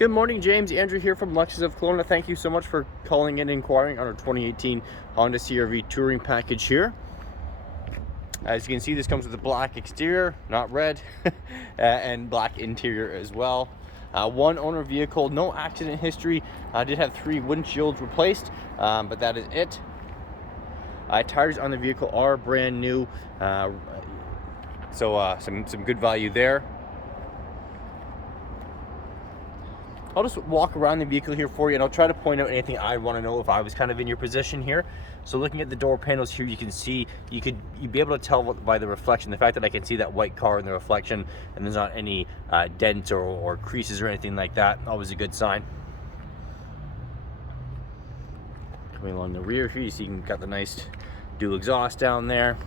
Good morning, James. Andrew here from Lexus of Kelowna. Thank you so much for calling in and inquiring on our 2018 Honda CRV touring package here. As you can see, this comes with a black exterior, not red, and black interior as well. One owner vehicle, no accident history. I did have 3 windshields replaced, but that is it. Tires on the vehicle are brand new, so some good value there. I'll just walk around the vehicle here for you, and I'll try to point out anything I want to know if I was kind of in your position here. So looking at the door panels here, you can see, you'd be able to tell by the reflection, the fact that I can see that white car in the reflection, and there's not any dents or creases or anything like that. Always a good sign. Coming along the rear here, you see you've got the nice dual exhaust down there.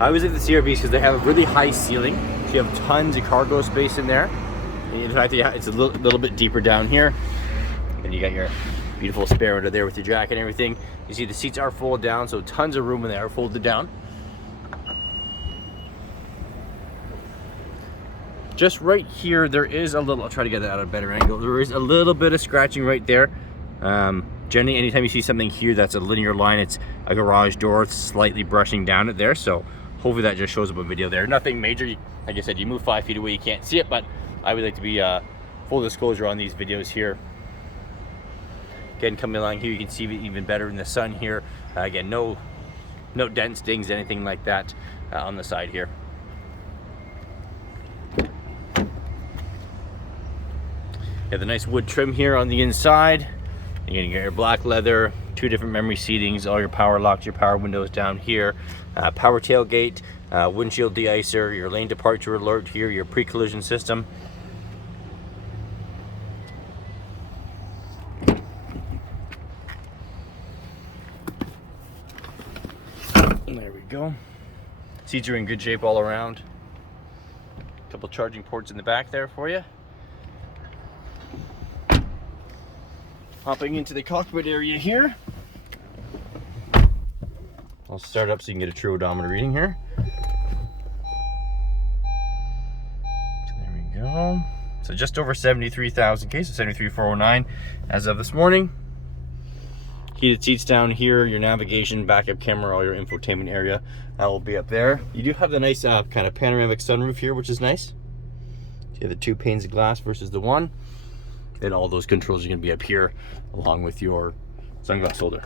I always like the CRVs because they have a really high ceiling, so you have tons of cargo space in there. And in fact, it's a little bit deeper down here. And you got your beautiful spare under there with your jack and everything. You see the seats are folded down, so tons of room in there folded down. Just right here, there is a little, I'll try to get that at a better angle. There is a little bit of scratching right there. Generally, anytime you see something here that's a linear line, it's a garage door, it's slightly brushing down it there. So hopefully that just shows up on video there. Nothing major. Like I said, you move 5 feet away, you can't see it, but I would like to be full disclosure on these videos here. Again, coming along here, you can see it even better in the sun here. Again, no dents, dings, anything like that on the side here. You have the nice wood trim here on the inside. You're gonna get your black leather, 2 different memory seatings, all your power locks, your power windows down here, power tailgate, windshield de-icer, your lane departure alert here, your pre-collision system. There we go. Seats are in good shape all around. A couple charging ports in the back there for you. Hopping into the cockpit area here. I'll start up so you can get a true odometer reading here. So there we go. So just over 73,000 K, so 73,409 as of this morning. Heated seats down here, your navigation, backup camera, all your infotainment area will be up there. You do have the nice kind of panoramic sunroof here, which is nice. So you have the 2 panes of glass versus the 1. And all those controls are going to be up here along with your sunglass holder.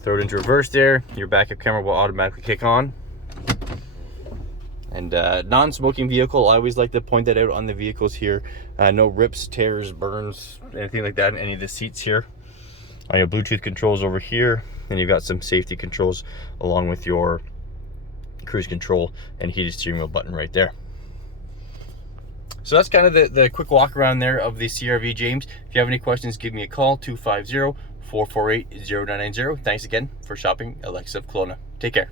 Throw it into reverse there. Your backup camera will automatically kick on. And non-smoking vehicle, I always like to point that out on the vehicles here. No rips, tears, burns, anything like that in any of the seats here. On your Bluetooth controls over here. And you've got some safety controls along with your cruise control and heated steering wheel button right there. So that's kind of the quick walk around there of the CRV, James. If you have any questions, give me a call, 250-448-0990. Thanks again for shopping at Lexus of Kelowna. Take care.